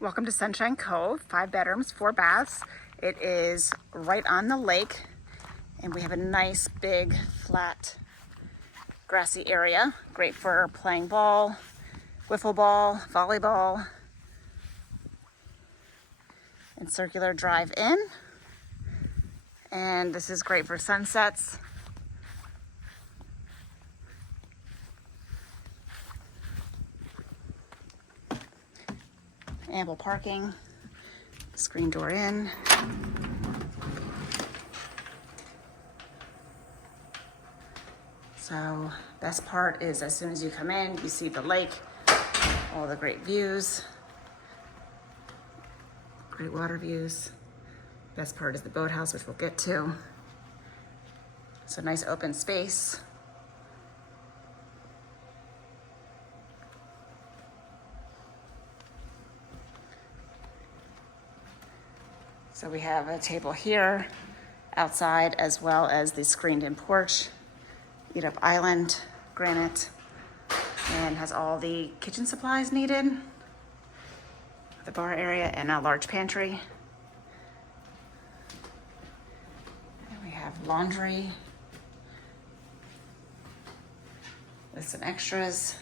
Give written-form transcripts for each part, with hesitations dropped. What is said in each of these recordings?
Welcome to Sunshine Cove, 5 bedrooms, 4 baths. It is right on the lake, and we have a nice big flat grassy area. Great for playing ball, wiffle ball, volleyball, and circular drive in. And this is great for sunsets. Ample parking, screen door in. So best part is as soon as you come in, you see the lake, all the great views, great water views. Best part is the boathouse, which we'll get to. It's a nice open space. So we have a table here outside, as well as the screened in porch, eat up island, granite, and has all the kitchen supplies needed. The bar area and a large pantry. And we have laundry with some extras.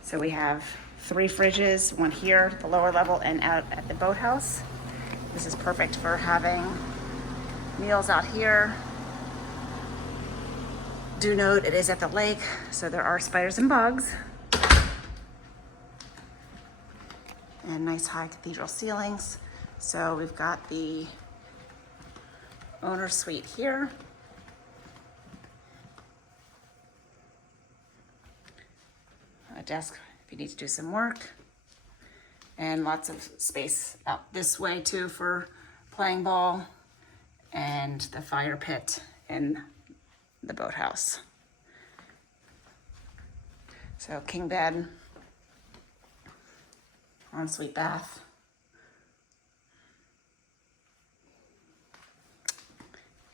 So we have 3 fridges, one here, the lower level, and out at the boathouse. This is perfect for having meals out here. Do note it is at the lake, so there are spiders and bugs. And nice high cathedral ceilings. So we've got the owner suite here. A desk if you need to do some work. And lots of space out this way too for playing ball, and the fire pit in the boathouse. So king bed, ensuite bath,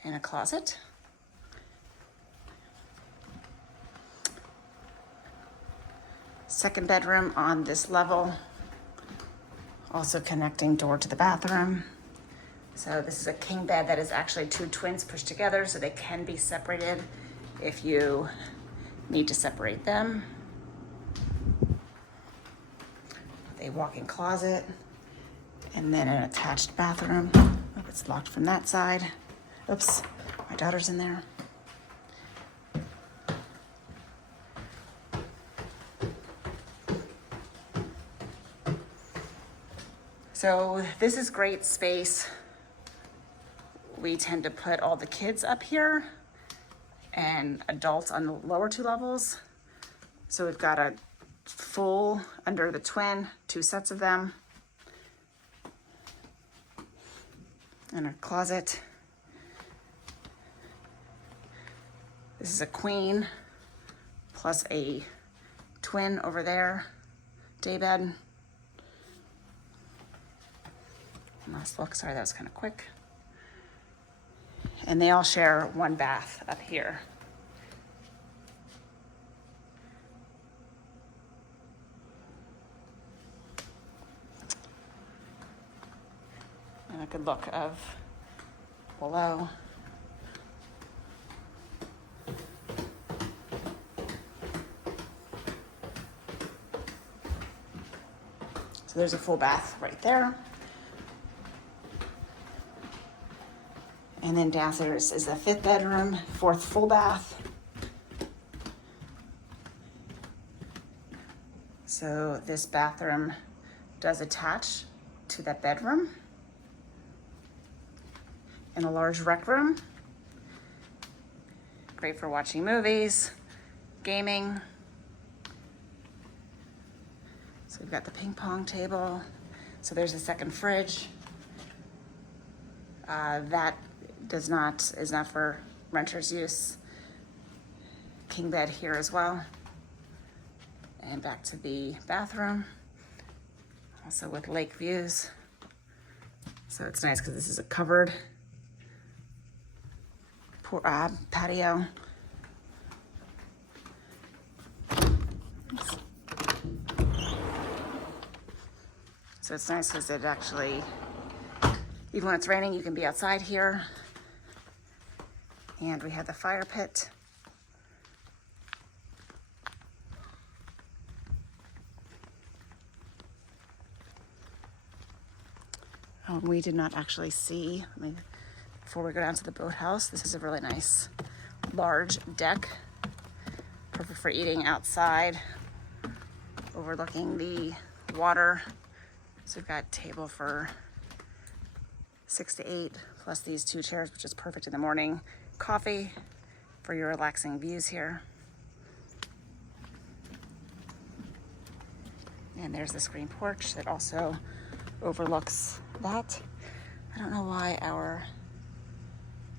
and a closet. Second bedroom on this level. Also connecting door to the bathroom. So this is a king bed that is actually 2 twins pushed together, so they can be separated if you need to separate them. A walk-in closet, and then an attached bathroom. Oh, it's locked from that side. Oops, my daughter's in there. So this is great space. We tend to put all the kids up here and adults on the lower 2 levels. So we've got a full under the twin, 2 sets of them, and a closet. This is a queen plus a twin over there, day bed. Last look, sorry, that was kind of quick. And they all share 1 bath up here. And a good look of below. So there's a full bath right there. And then downstairs is the 5th bedroom, 4th full bath. So this bathroom does attach to that bedroom. And a large rec room. Great for watching movies, gaming. So we've got the ping pong table. So there's a second fridge. That is not for renters use. King bed here as well. And back to the bathroom, also with lake views. So it's nice because this is a covered patio. So it's nice because it actually, even when it's raining, you can be outside here. And we have the fire pit. Oh, we did not actually see, before we go down to the boathouse, this is a really nice large deck. Perfect for eating outside, overlooking the water. So we've got a table for 6 to 8, plus these 2 chairs, which is perfect in the morning. Coffee for your relaxing views here. And there's the screen porch that also overlooks that. I don't know why our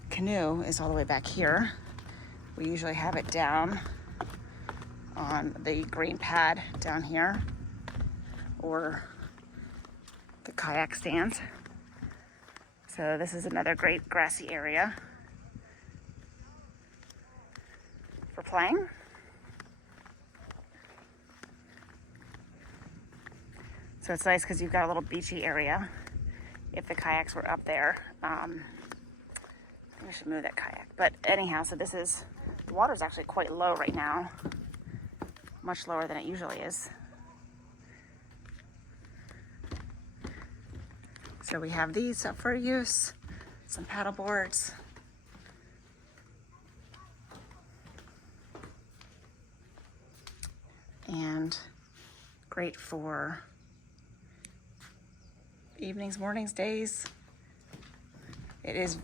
canoe is all the way back here. We usually have it down on the green pad down here, or the kayak stand. So this is another great grassy area for playing. So it's nice because you've got a little beachy area if the kayaks were up there. I should move that kayak. But anyhow, so this is, the water's actually quite low right now. Much lower than it usually is. So we have these up for use, some paddle boards. And great for evenings, mornings, days. It is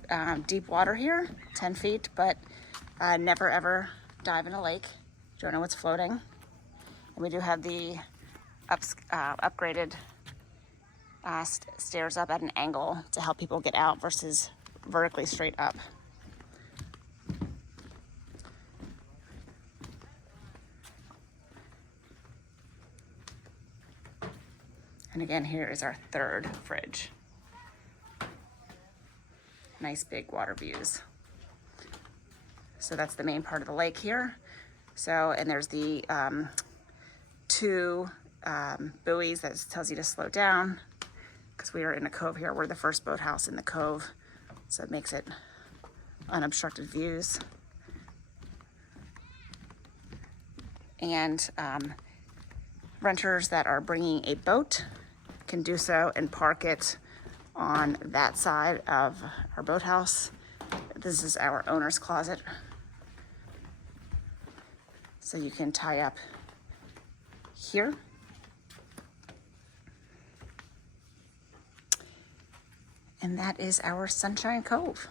deep water here, 10 feet, but never ever dive in a lake. Don't know what's floating. And we do have the upgraded stairs up at an angle to help people get out versus vertically straight up. And again, here is our 3rd fridge. Nice big water views. So that's the main part of the lake here. So, and there's the 2 buoys that tells you to slow down, because we are in a cove here. We're the first boathouse in the cove, so it makes it unobstructed views. And renters that are bringing a boat can do so and park it on that side of our boathouse. This is our owner's closet. So you can tie up here. And that is our Sunshine Cove.